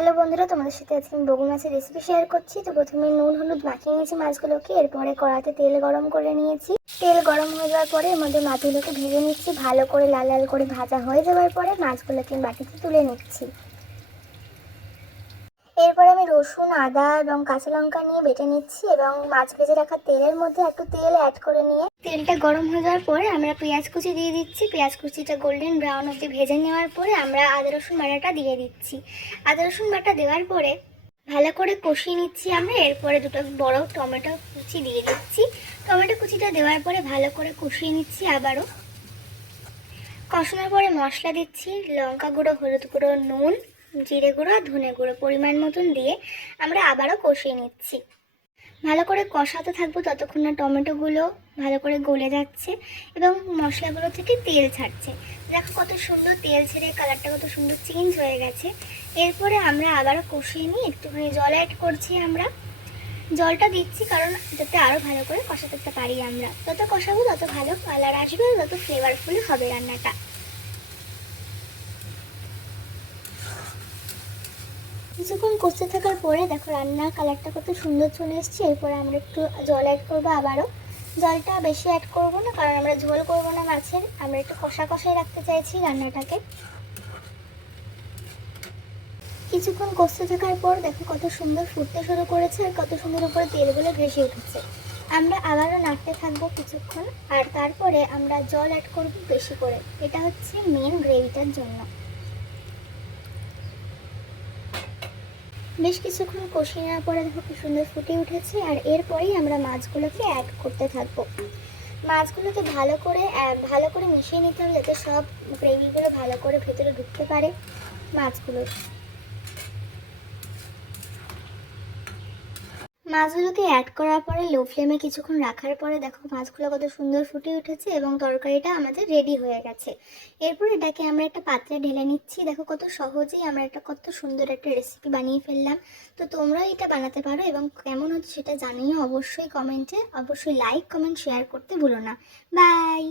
Hello বন্ধুরা, তোমাদের সাথে আজকে আমি বগু মাছের রেসিপি শেয়ার করছি। তো প্রথমে নুন হলুদ মাখিয়ে নিয়েছি মাছগুলোকে। এরপরে কড়াতে তেল গরম করে নিয়েছি। তেল গরম হয়ে যাওয়ার পরে এর মধ্যে মাছগুলোকে ভেজে নিচ্ছি। ভালো করে লাল লাল করে ভাজা হয়ে যাওয়ার পরে মাছগুলোকে বাটিতে তুলে নিচ্ছি। এরপরে আমি রসুন, আদা এবং কাঁচা লঙ্কা নিয়ে বেটে নিচ্ছি এবং মাছ ভেজে রাখা তেলের মধ্যে একটু তেল অ্যাড করে নিয়ে তেলটা গরম হয়ে যাওয়ার পরে আমরা পেঁয়াজ কুচি দিয়ে দিচ্ছি। পেঁয়াজ কুচিটা গোল্ডেন ব্রাউন অবধি ভেজে নেওয়ার পরে আমরা আদা রসুন বাটাটা দিয়ে দিচ্ছি। আদা রসুন বাটা দেওয়ার পরে ভালো করে কষিয়ে নিচ্ছি আমরা। এরপরে দুটো বড় টমেটো কুচি দিয়ে দিচ্ছি। টমেটো কুচিটা দেওয়ার পরে ভালো করে কষিয়ে নিচ্ছি। আবারও কষানোর পরে মশলা দিচ্ছি, লঙ্কা গুঁড়ো, হলুদ গুঁড়ো, নুন, জিরে গুঁড়ো আর ধনে গুঁড়ো পরিমাণ মতন দিয়ে আমরা আবারও কষিয়ে নিচ্ছি। ভালো করে কষাতে থাকবো ততক্ষণ না টমেটোগুলো ভালো করে গলে যাচ্ছে এবং মশলাগুলো থেকে তেল ছাড়ছে। দেখো কত সুন্দর তেল ছেড়ে কালারটা কত সুন্দর চেঞ্জ হয়ে গেছে। এরপরে আমরা আবারও কষিয়ে নিয়ে একটুখানি জল অ্যাড করছি। আমরা জলটা দিচ্ছি কারণ যাতে আরও ভালো করে কষাতে পারি। আমরা যত কষাবো তত ভালো কালার আসবে, তত ফ্লেভারফুল হবে রান্নাটা। কিছুক্ষণ কষতে থাকার পরে দেখো রান্নার কালারটা কত সুন্দর চলে এসেছে। এরপরে আমরা একটু জল অ্যাড করবো। আবারও জলটা বেশি অ্যাড করবো না কারণ আমরা ঝোল করবো না মাছের, আমরা একটু কষা কষাই রাখতে চাইছি রান্নাটাকে। কিছুক্ষণ কষতে থাকার পর দেখো কত সুন্দর ফুটতে শুরু করেছে আর কত সুন্দর উপরে তেলগুলো ভেসে উঠেছে। আমরা আবারও নাড়তে থাকবো কিছুক্ষণ আর তারপরে আমরা জল অ্যাড করবো বেশি করে। এটা হচ্ছে মেন গ্রেভিটার জন্য। বেশ কিছুক্ষণ কষিয়ে নেওয়ার পরে দেখো কি সুন্দর ফুটে উঠেছে আর এরপরেই আমরা মাছগুলোকে অ্যাড করতে থাকবো। মাছগুলোকে ভালো করে মিশিয়ে নিতে হবে যাতে সব গ্রেভিগুলো ভালো করে ভেতরে ঢুকতে পারে মাছগুলোকে অ্যাড করার পরে লো ফ্লেমে কিছুক্ষণ রাখার পরে দেখো মাছগুলো কত সুন্দর ফুটে উঠেছে এবং তরকারিটা আমাদের রেডি হয়ে গেছে। এরপর এটাকে আমরা একটা পাত্রে ঢেলে নিচ্ছি। দেখো কত সহজেই আমরা কত সুন্দর একটা রেসিপি বানিয়ে ফেললাম। তো তোমরাও এটা বানাতে পারো এবং কেমন হচ্ছে সেটা জানিও অবশ্যই কমেন্টে। অবশ্যই লাইক, কমেন্ট, শেয়ার করতে ভুলো না। বাই।